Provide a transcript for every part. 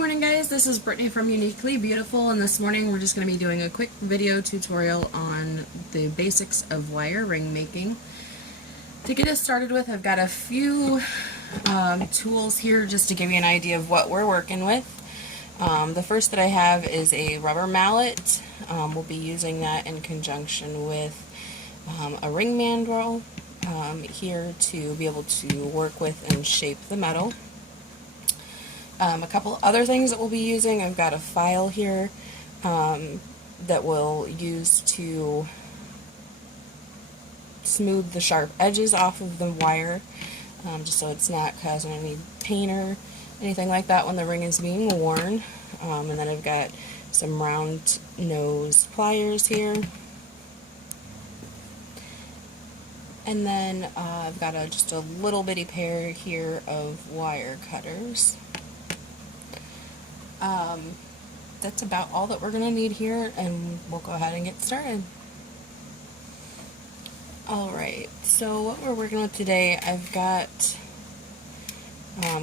morning guys, this is Brittany from Uniquely Beautiful, and this morning we're just going to be doing a quick video tutorial on the basics of wire ring making. To get us started with, I've got a few tools here just to give you an idea of what we're working with. The first that I have is a rubber mallet. We'll be using that in conjunction with a ring mandrel here to be able to work with and shape the metal. A couple other things that we'll be using, I've got a file here that we'll use to smooth the sharp edges off of the wire, just so it's not causing any pain or anything like that when the ring is being worn. And then I've got some round nose pliers here. And then I've got just a little bitty pair here of wire cutters. That's about all that we're going to need here, and we'll go ahead and get started. Alright, so what we're working with today, I've got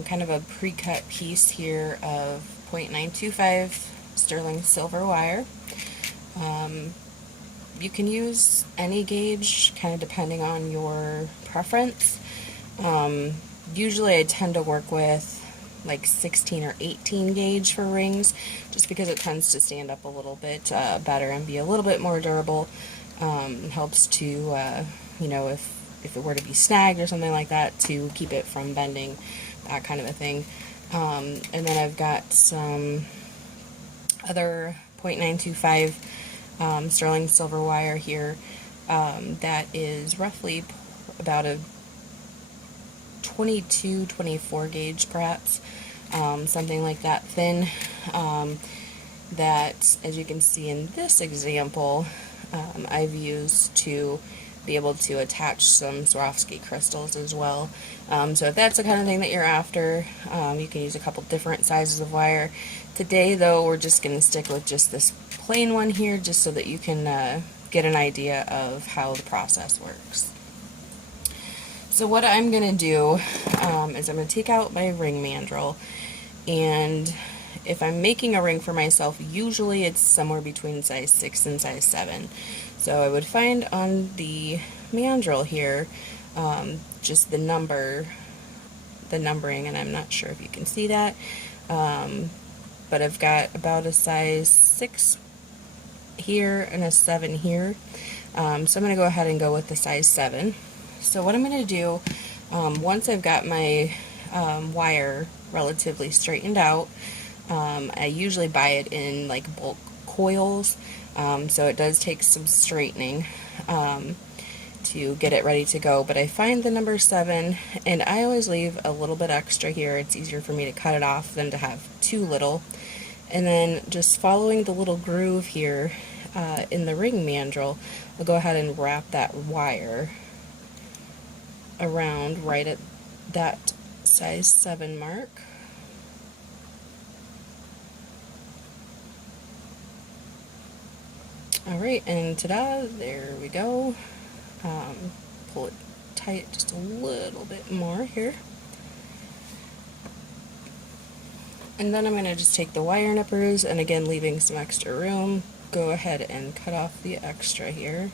kind of a pre-cut piece here of 0.925 sterling silver wire. You can use any gauge, kind of depending on your preference. Usually I tend to work with like 16 or 18 gauge for rings, just because it tends to stand up a little bit better and be a little bit more durable. It helps to, you know, if it were to be snagged or something like that, to keep it from bending, that kind of a thing. And then I've got some other 0.925 sterling silver wire here that is roughly about a 22-24 gauge perhaps, something like that thin, that, as you can see in this example, I've used to be able to attach some Swarovski crystals as well. So if that's the kind of thing that you're after, you can use a couple different sizes of wire. Today though, we're just going to stick with just this plain one here, just so that you can get an idea of how the process works. So what I'm going to do is I'm going to take out my ring mandrel, and if I'm making a ring for myself, usually it's somewhere between size 6 and size 7. So I would find on the mandrel here just the numbering, and I'm not sure if you can see that, but I've got about a size 6 here and a 7 here, so I'm going to go ahead and go with the size 7. So what I'm going to do, once I've got my wire relatively straightened out, I usually buy it in like bulk coils, so it does take some straightening to get it ready to go, but I find the number 7, and I always leave a little bit extra here. It's easier for me to cut it off than to have too little. And then just following the little groove here in the ring mandrel, I'll go ahead and wrap that wire around right at that size 7 mark. Alright, and ta-da, there we go. Pull it tight just a little bit more here. And then I'm going to just take the wire nippers, and again leaving some extra room, go ahead and cut off the extra here.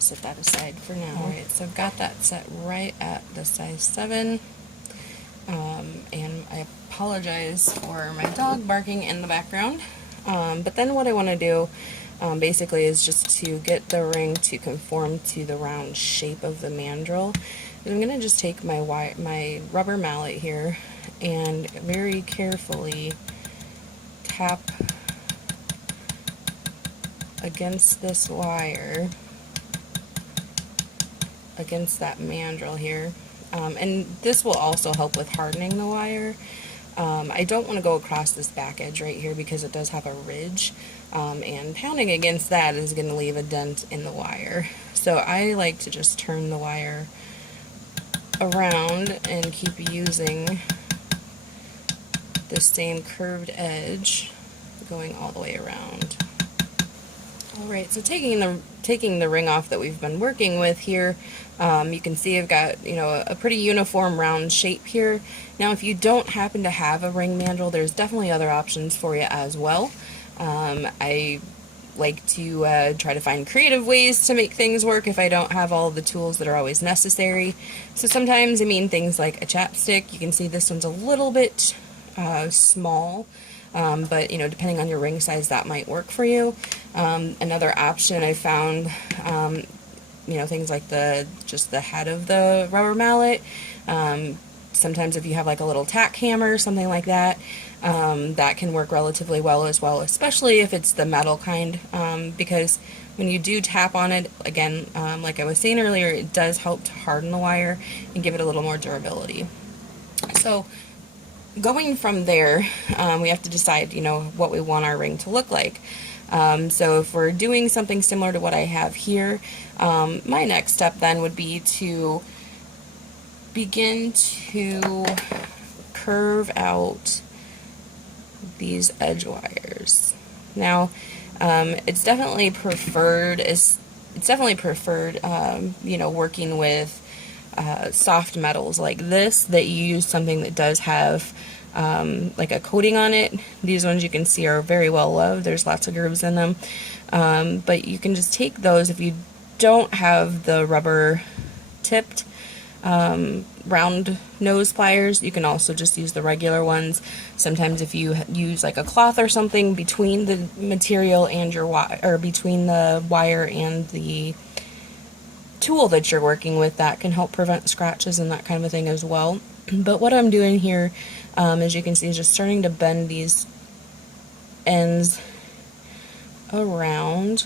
Set that aside for now. Alright, so I've got that set right at the size 7, and I apologize for my dog barking in the background, but then what I want to do basically is just to get the ring to conform to the round shape of the mandrel. And I'm going to just take my rubber mallet here and very carefully tap against this wire, against that mandrel here, and this will also help with hardening the wire. I don't want to go across this back edge right here because it does have a ridge, and pounding against that is going to leave a dent in the wire. So I like to just turn the wire around and keep using the same curved edge going all the way around. Alright, so taking the ring off that we've been working with here, you can see I've got, you know, a pretty uniform round shape here. Now if you don't happen to have a ring mandrel, there's definitely other options for you as well. I like to try to find creative ways to make things work if I don't have all the tools that are always necessary. So sometimes I mean things like a chapstick. You can see this one's a little bit small. But you know, depending on your ring size, that might work for you. Another option I found, you know, things like just the head of the rubber mallet. Sometimes if you have like a little tack hammer, something like that, that can work relatively well as well, especially if it's the metal kind, because when you do tap on it, again, like I was saying earlier, it does help to harden the wire and give it a little more durability. So going from there, we have to decide, you know, what we want our ring to look like. So if we're doing something similar to what I have here, my next step then would be to begin to curve out these edge wires. Now, it's definitely preferred, you know, working with soft metals like this, that you use something that does have like a coating on it. These ones you can see are very well loved. There's lots of grooves in them. But you can just take those if you don't have the rubber tipped round nose pliers. You can also just use the regular ones. Sometimes if you use like a cloth or something between the material and your wire, or between the wire and the tool that you're working with, that can help prevent scratches and that kind of a thing as well. But what I'm doing here, as you can see, is just starting to bend these ends around.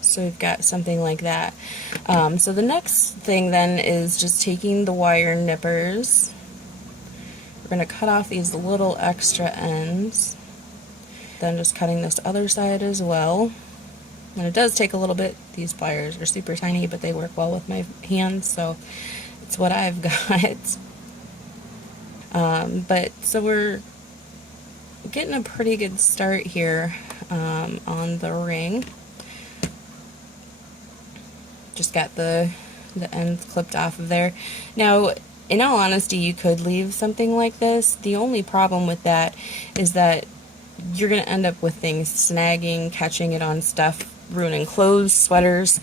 So we've got something like that. So the next thing then is just taking the wire nippers. We're going to cut off these little extra ends. Then just cutting this other side as well. And it does take a little bit. These pliers are super tiny, but they work well with my hands, so it's what I've got. But so we're getting a pretty good start here on the ring. Just got the ends clipped off of there. Now, in all honesty, you could leave something like this. The only problem with that is that you're going to end up with things snagging, catching it on stuff, ruining clothes, sweaters.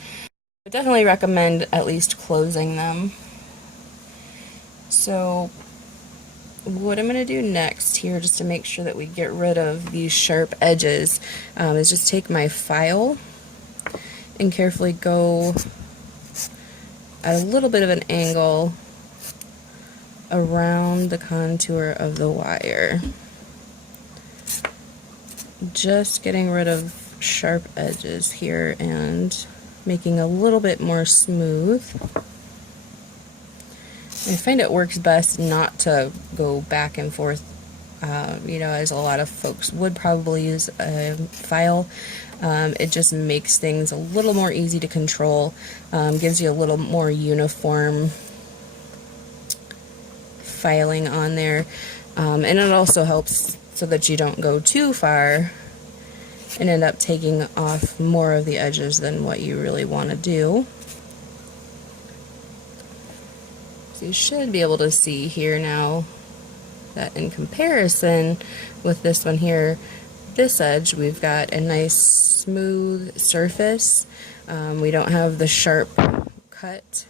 I definitely recommend at least closing them. So what I'm going to do next here, just to make sure that we get rid of these sharp edges, is just take my file and carefully go at a little bit of an angle around the contour of the wire. Just getting rid of sharp edges here and making a little bit more smooth. I find it works best not to go back and forth, you know, as a lot of folks would probably use a file. It just makes things a little more easy to control, gives you a little more uniform filing on there, and it also helps so that you don't go too far and end up taking off more of the edges than what you really want to do. So you should be able to see here now that in comparison with this one here, this edge, we've got a nice smooth surface. We don't have the sharp cut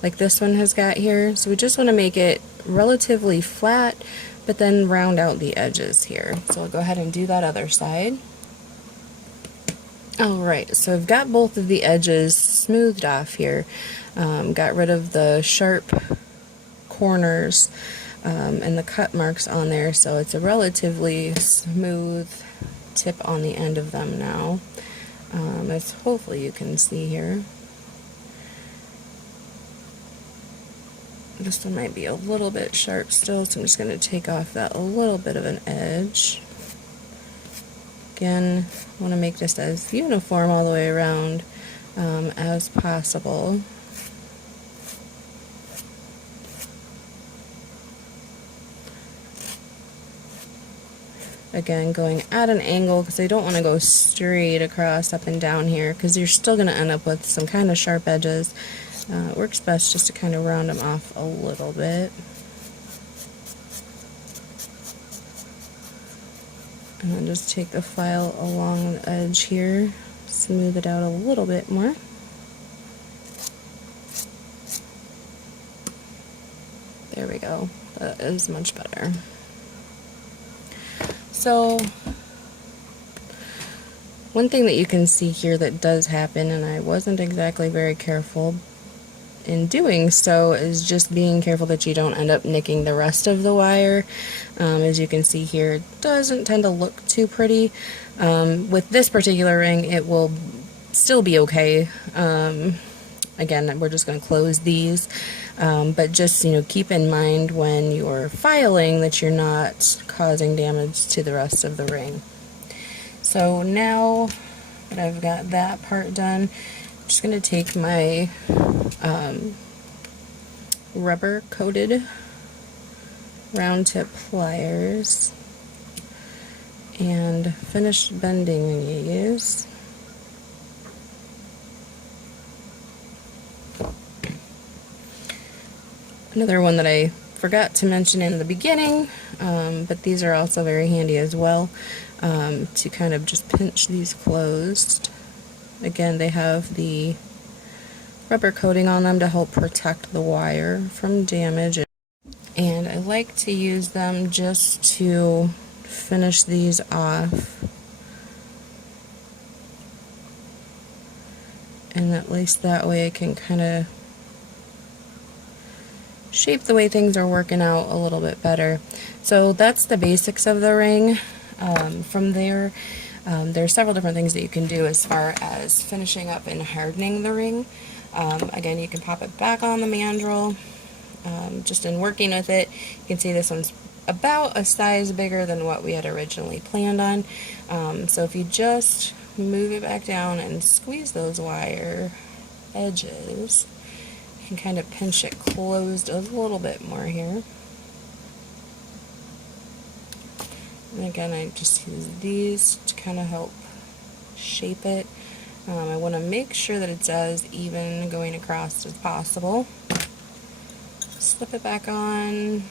like this one has got here. So we just want to make it relatively flat, but then round out the edges here. So I'll go ahead and do that other side. Alright, so I've got both of the edges smoothed off here. Got rid of the sharp corners and the cut marks on there, so it's a relatively smooth tip on the end of them now, as hopefully you can see here. This one might be a little bit sharp still, so I'm just going to take off that little bit of an edge. Again, I want to make this as uniform all the way around as possible. Again, going at an angle because I don't want to go straight across up and down here because you're still going to end up with some kind of sharp edges. It works best just to kind of round them off a little bit. And then just take the file along the edge here, smooth it out a little bit more. There we go. That is much better. So, one thing that you can see here that does happen, and I wasn't exactly very careful in doing so, is just being careful that you don't end up nicking the rest of the wire. As you can see here, it doesn't tend to look too pretty. With this particular ring, it will still be okay. Again, we're just going to close these, but just, you know, keep in mind when you're filing that you're not causing damage to the rest of the ring. So now that I've got that part done, I'm just going to take my rubber coated round tip pliers and finish bending these. Another one that I forgot to mention in the beginning, but these are also very handy as well, to kind of just pinch these closed. Again, they have the rubber coating on them to help protect the wire from damage. And I like to use them just to finish these off. And at least that way I can kind of shape the way things are working out a little bit better. So that's the basics of the ring. From there, there's several different things that you can do as far as finishing up and hardening the ring. Again, you can pop it back on the mandrel. Just in working with it, you can see this one's about a size bigger than what we had originally planned on. So if you just move it back down and squeeze those wire edges, you can kind of pinch it closed a little bit more here. And again, I just use these to kind of help shape it. I want to make sure that it's as even going across as possible. Slip it back on,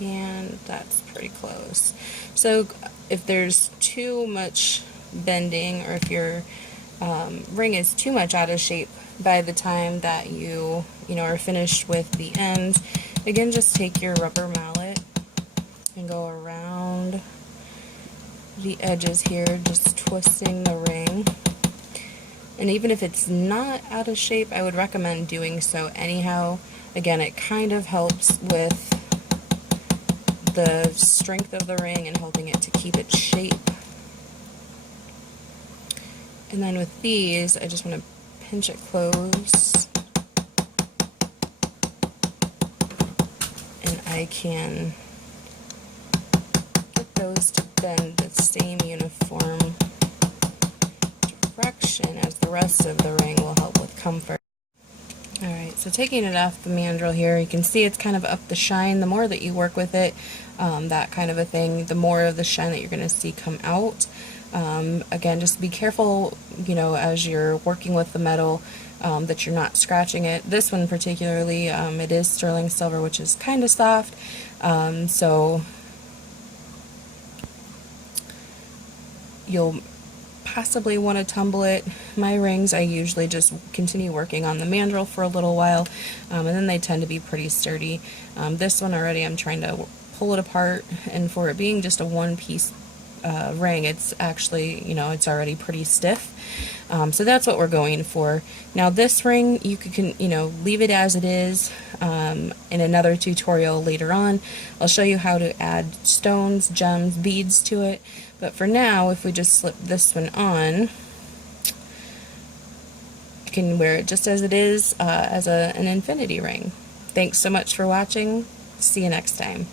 and that's pretty close. So if there's too much bending, or if your ring is too much out of shape by the time that you are finished with the ends, again, just take your rubber mallet and go around the edges here, just twisting the ring. And even if it's not out of shape, I would recommend doing so anyhow. Again, it kind of helps with the strength of the ring and helping it to keep its shape. And then with these, I just want to pinch it close, and I can get those to bend the same uniform direction as the rest of the ring will help with comfort. Alright, so taking it off the mandrel here, you can see it's kind of up the shine. The more that you work with it, that kind of a thing, the more of the shine that you're going to see come out. Again, just be careful, as you're working with the metal, that you're not scratching it. This one particularly, it is sterling silver, which is kind of soft, so you'll possibly want to tumble it. My rings, I usually just continue working on the mandrel for a little while, and then they tend to be pretty sturdy. This one already, I'm trying to pull it apart, and for it being just a one-piece ring, it's actually, it's already pretty stiff. So that's what we're going for. Now this ring, you can, leave it as it is. In another tutorial later on, I'll show you how to add stones, gems, beads to it. But for now, if we just slip this one on, you can wear it just as it is, as an infinity ring. Thanks so much for watching. See you next time.